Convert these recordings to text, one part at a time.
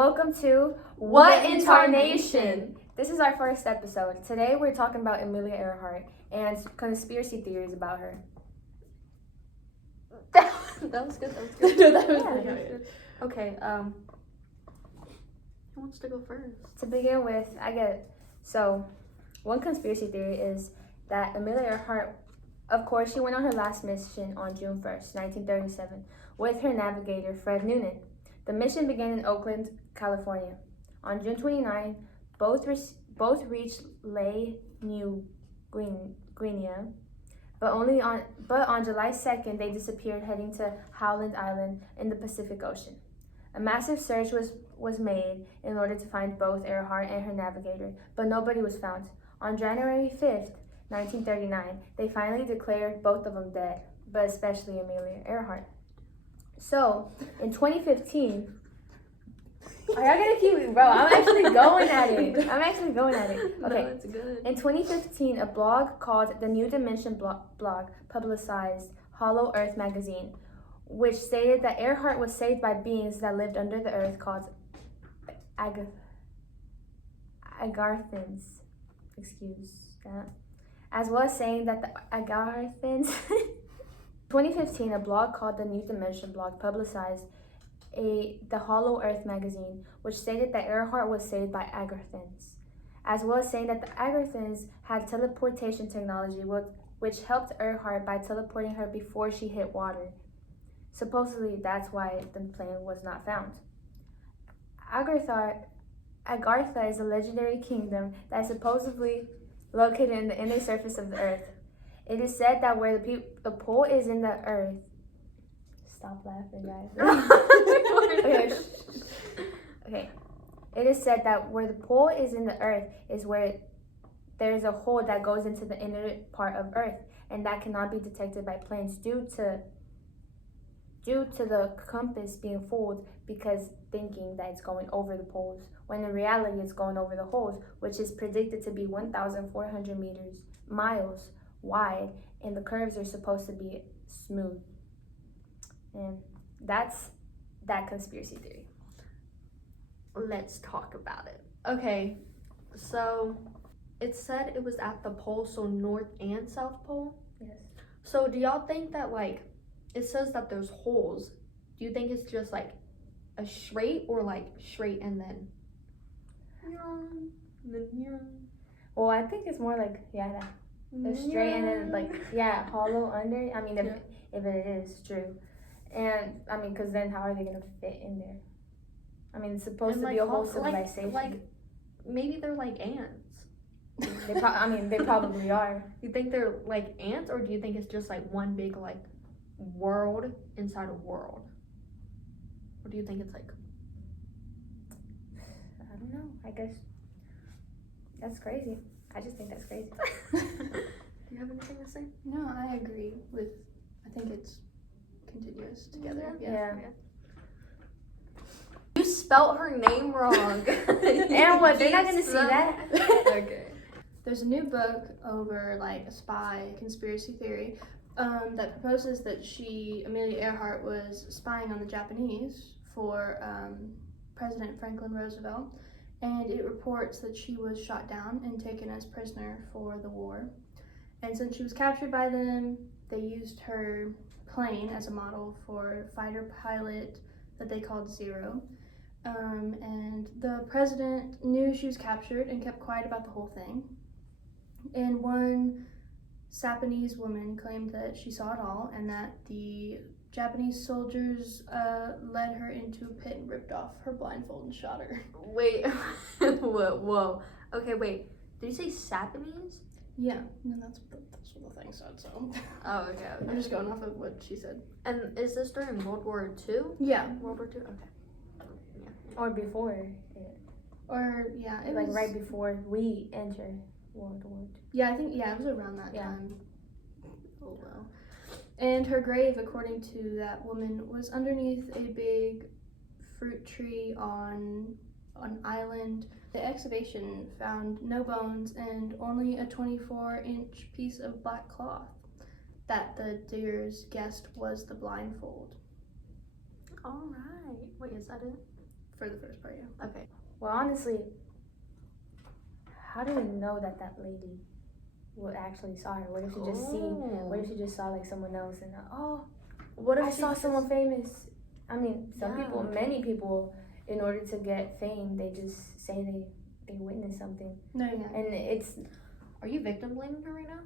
Welcome to What in Tarnation? This is our first episode. Today we're talking about Amelia Earhart and conspiracy theories about her. That was good. No, that was good. Okay. Who wants to go first? To begin with, one conspiracy theory is that Amelia Earhart, of course, she went on her last mission on June 1st, 1937, with her navigator, Fred Noonan. The mission began in Oakland, California. On June 29, both reached New Guinea, but on July 2nd, they disappeared, heading to Howland Island in the Pacific Ocean. A massive search was made in order to find both Earhart and her navigator, but nobody was found. On January 5th, 1939, they finally declared both of them dead, but especially Amelia Earhart. So, in 2015, are y'all gonna keep, bro? I'm actually going at it. Okay. No, it's good. In 2015, a blog called The New Dimension blog publicized Hollow Earth magazine, which stated that Earhart was saved by beings that lived under the earth called Agarthans. Excuse that. As well as saying that the Agarthans. 2015, a blog called The New Dimension blog publicized the Hollow Earth magazine, which stated that Earhart was saved by Agarthans, as well as saying that the Agarthans had teleportation technology, which helped Earhart by teleporting her before she hit water. Supposedly, that's why the plane was not found. Agartha is a legendary kingdom that is supposedly located in the inner surface of the earth. It is said that where the pole is in the earth. Stop laughing, guys. Okay. It is said that where the pole is in the earth is where there is a hole that goes into the inner part of earth, and that cannot be detected by planes due to the compass being fooled because thinking that it's going over the poles, when in reality it's going over the holes, which is predicted to be 1,400 miles wide, and the curves are supposed to be smooth. And that's that conspiracy theory. Let's talk about it. Okay, so it said it was at the pole, so North and South Pole? Yes. So do y'all think that, like, it says that there's holes. Do you think it's just like a straight, or like straight and then Well, I think it's more like, the straight and then like, hollow under. I mean, if it is true. And I mean, because then how are they gonna fit in there? I mean, it's supposed to be a whole civilization. Like maybe they're like ants. They probably are. You think they're like ants, or do you think it's just like one big like world inside a world? Or do you think it's like? I don't know. I guess that's crazy. I just think that's crazy. Do you have anything to say? No, I agree with. I think it's continuous together. Yeah. You spelt her name wrong. And what? They're not gonna see that. Okay. There's a new book over like a spy conspiracy theory that proposes that Amelia Earhart, was spying on the Japanese for President Franklin Roosevelt, and it reports that she was shot down and taken as prisoner for the war. And since she was captured by them, they used her plane as a model for a fighter pilot that they called Zero. And the president knew she was captured and kept quiet about the whole thing. And one Japanese woman claimed that she saw it all, and that the Japanese soldiers led her into a pit and ripped off her blindfold and shot her. Wait, whoa. Okay, wait. Did you say Japanese? Yeah, no, that's what the thing said, so. Oh, okay. I'm just going off of what she said. And is this during World War II? Yeah. World War II? Okay. Yeah. Or before it. Or, yeah, it like was. right before we enter World War II. Yeah, I think, it was around that time. Oh, wow. And her grave, according to that woman, was underneath a big fruit tree on an island. The excavation found no bones and only a 24-inch piece of black cloth that the diggers guessed was the blindfold. All right. Wait, is that it? for the first part, yeah. Okay. Well, honestly, how do we know that that lady would actually saw her? What if she just what if she just saw like someone else and What if I she saw just- someone famous? I mean, Yeah. many people, in order to get fame, they just say they witnessed something, No, yeah. and it's Are you victim blaming her right now?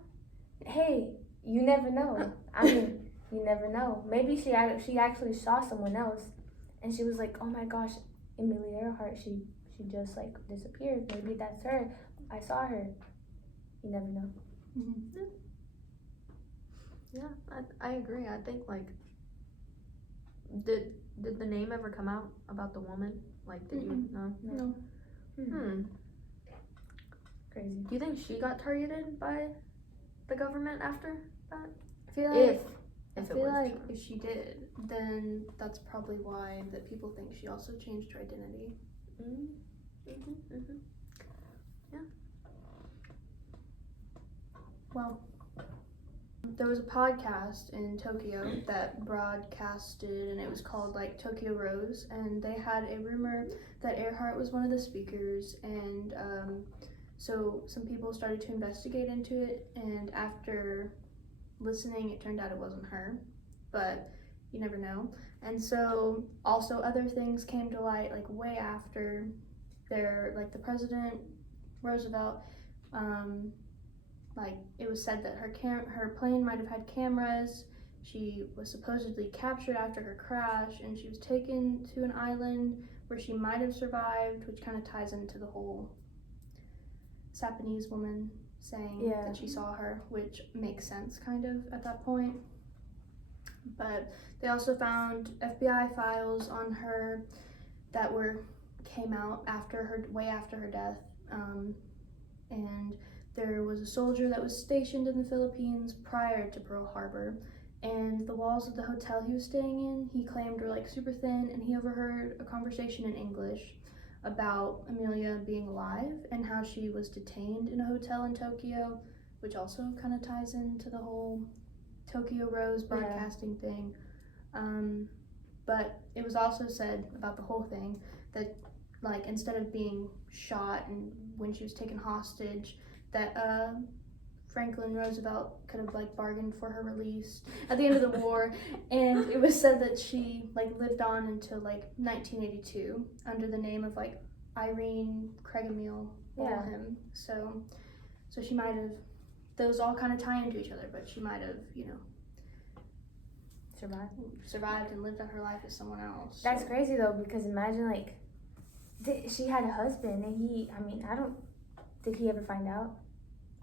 hey, you never know. I mean, you never know. Maybe she actually saw someone else, and she was like, oh my gosh, Amelia Earhart, she just like disappeared. Maybe that's her. I saw her. You never know. Mm-hmm. Yeah, I agree. I think like did the name ever come out about the woman? Like did you know? No. Crazy. Do you think she got targeted by the government after that? I feel like If it I feel was like true. if she did, then that's probably why that people think she also changed her identity. Well, there was a podcast in Tokyo that broadcasted, and it was called like Tokyo Rose, and they had a rumor that Earhart was one of the speakers, and so some people started to investigate into it, and after listening, it turned out it wasn't her, but you never know. And so also other things came to light like way after the President Roosevelt, like it was said that her plane might have had cameras. She was supposedly captured after her crash, and she was taken to an island where she might have survived, which kind of ties into the whole Japanese woman saying that she saw her, which makes sense kind of at that point. But they also found FBI files on her that came out way after her death, and there was a soldier that was stationed in the Philippines prior to Pearl Harbor, and the walls of the hotel he was staying in, he claimed were like super thin, and he overheard a conversation in English about Amelia being alive and how she was detained in a hotel in Tokyo, which also kind of ties into the whole Tokyo Rose broadcasting thing. But it was also said about the whole thing that like instead of being shot and when she was taken hostage, that Franklin Roosevelt could have like bargained for her release at the end of the war, and it was said that she like lived on until like 1982 under the name of like Irene Craig Emile Bolham. So she might have, those all kind of tie into each other, but she might have, survived and lived out her life as someone else. That's crazy though, because imagine like she had a husband and did he ever find out?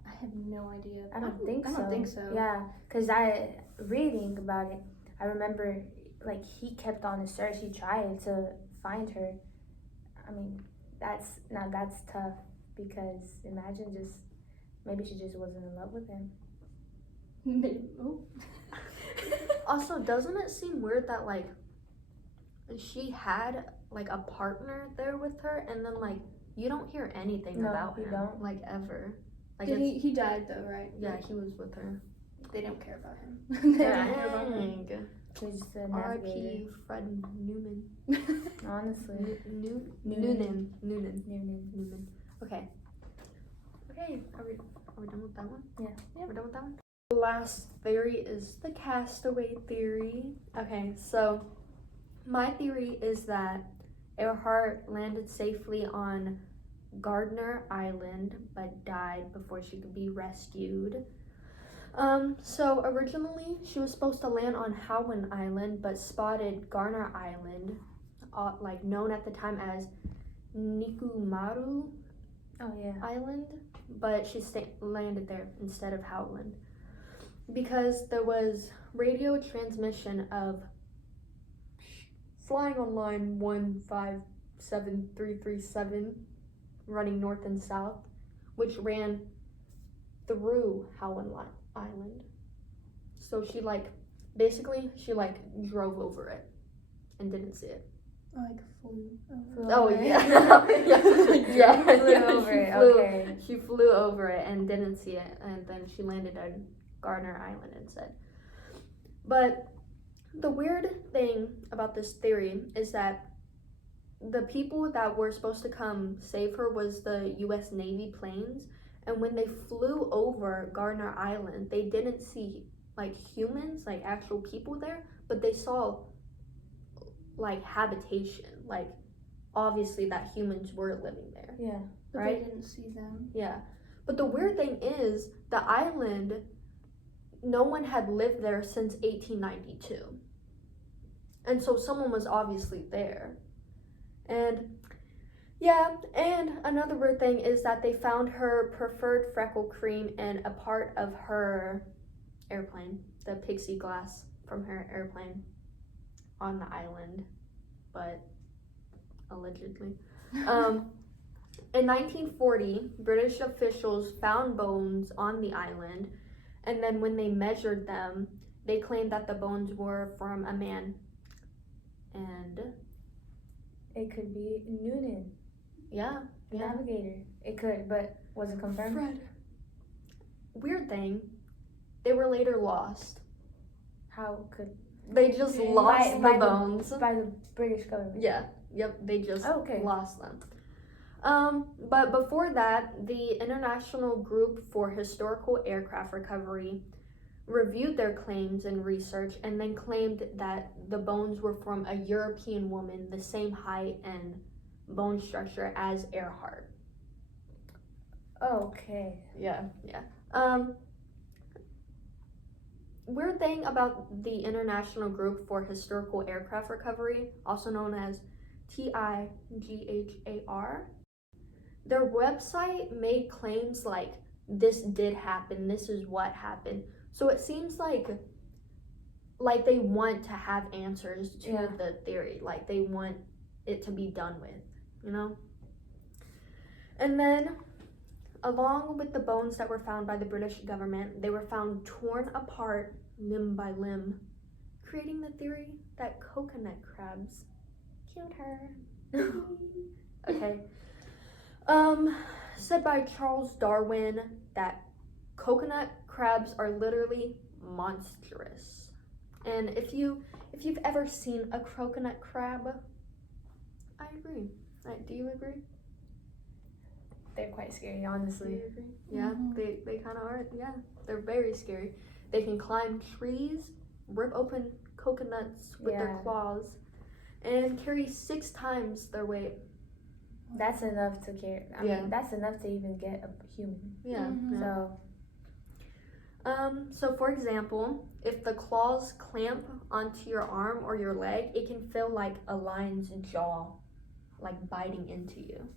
I have no idea. I don't think so. Yeah. Yeah, because reading about it, I remember like he kept on the search. He tried to find her. I mean, that's tough, because imagine maybe she just wasn't in love with him. Also, doesn't it seem weird that like she had like a partner there with her, and then like you don't hear anything about him, like ever. Like he died though, right? Yeah, he was with her. They don't care about him. They don't care about him. He's the R.I.P. navigator. Fred Newman. Honestly. Noonan. Okay. Are we done with that one? Yeah. We're done with that one? The last theory is the Castaway theory. Okay, so my theory is that Earhart landed safely on Gardner Island but died before she could be rescued. So originally she was supposed to land on Howland Island but spotted Garner Island, like known at the time as Nikumaru Island, but she landed there instead of Howland because there was radio transmission of flying on line 157337 running north and south, which ran through Howland Island. So she drove over it and didn't see it. Like flew over. Oh yeah. Yeah. Flew over it. Okay. She flew over it and didn't see it, and then she landed on Gardner Island instead. But the weird thing about this theory is that the people that were supposed to come save her was the U.S. Navy planes. And when they flew over Gardner Island, they didn't see like humans, like actual people there, but they saw like habitation, like obviously that humans were living there. Yeah. But Right? they didn't see them. Yeah. But the weird thing is, the island, no one had lived there since 1892. And so someone was obviously there. And yeah, and another weird thing is that they found her preferred freckle cream in a part of her airplane, the pixie glass from her airplane on the island, but allegedly. In 1940, British officials found bones on the island, and then when they measured them, they claimed that the bones were from a man. And It could be Noonan, yeah, the navigator. It could, but was it confirmed? Fred. Weird thing, they were later lost. How could They just Okay. lost By the bones. by the British government? Yeah, yep, they just Okay. lost them. But before that, the International Group for Historical Aircraft Recovery reviewed their claims and research and then claimed that the bones were from a European woman the same height and bone structure as Earhart. Okay. Yeah. Weird thing about the International Group for Historical Aircraft Recovery, also known as TIGHAR, their website made claims like, this did happen, this is what happened. So it seems like they want to have answers to the theory, like they want it to be done with, you know? And then, along with the bones that were found by the British government, they were found torn apart limb by limb, creating the theory that coconut crabs killed her. Okay. Said by Charles Darwin that coconut crabs are literally monstrous. And if you've ever seen a coconut crab, I agree. Do you agree? They're quite scary, Do honestly. you agree? Yeah, Mhm. they kind of are. Yeah, they're very scary. They can climb trees, rip open coconuts with their claws, and carry 6 times their weight. That's enough to carry. I mean, that's enough to even get a human. Yeah. Mhm. So So for example, if the claws clamp onto your arm or your leg, it can feel like a lion's jaw, like biting into you.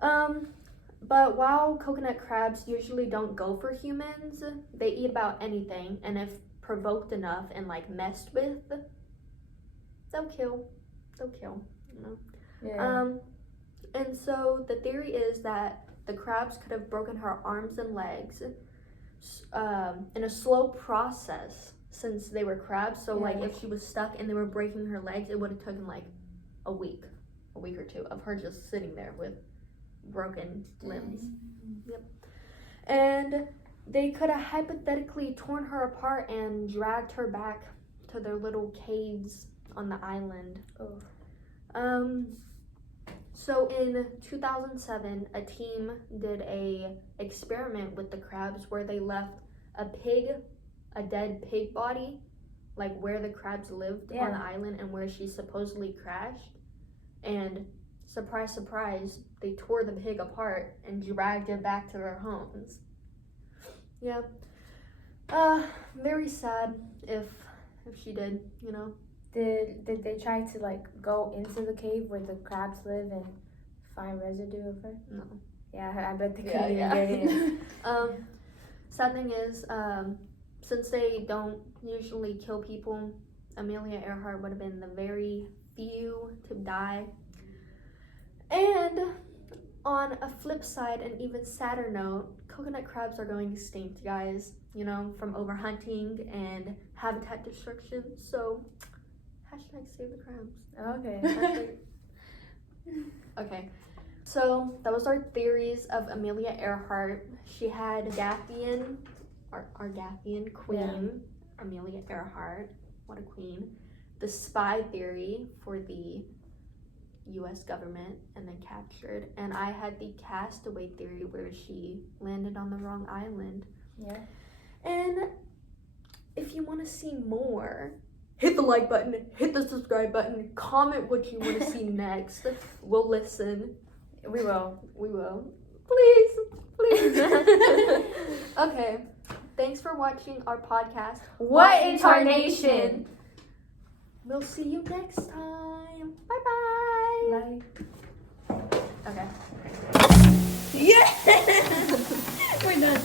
Wow. But while coconut crabs usually don't go for humans, they eat about anything, and if provoked enough and like messed with, they'll kill, you know. yeah. And so the theory is that the crabs could have broken her arms and legs in a slow process since they were crabs. So like if she was stuck and they were breaking her legs, it would have taken like a week or two of her just sitting there with broken limbs. Yep. And they could have hypothetically torn her apart and dragged her back to their little caves on the island. Oh. So in 2007, a team did a experiment with the crabs where they left a dead pig body, like where the crabs lived on the island and where she supposedly crashed. And surprise, surprise, they tore the pig apart and dragged it back to their homes. Yeah. Very sad if she did, you know. Did they try to like go into the cave where the crabs live and find residue of her? No. Yeah, I bet they couldn't even get in. Sad thing is, since they don't usually kill people, Amelia Earhart would have been the very few to die. And on a flip side, an even sadder note, coconut crabs are going extinct, guys, you know, from overhunting and habitat destruction. So, hashtag save the crabs. Okay. Okay, so that was our theories of Amelia Earhart. She had our Gathian queen, Amelia Earhart. What a queen. the spy theory for the US government and then captured. And I had the Castaway theory where she landed on the wrong island. Yeah. And if you want to see more, hit the like button, hit the subscribe button, comment what you want to see next. We'll listen. We will. We will. Please. Okay. Thanks for watching our podcast. What in Tarnation? We'll see you next time. Bye-bye. Bye. Okay. Yeah. We're done.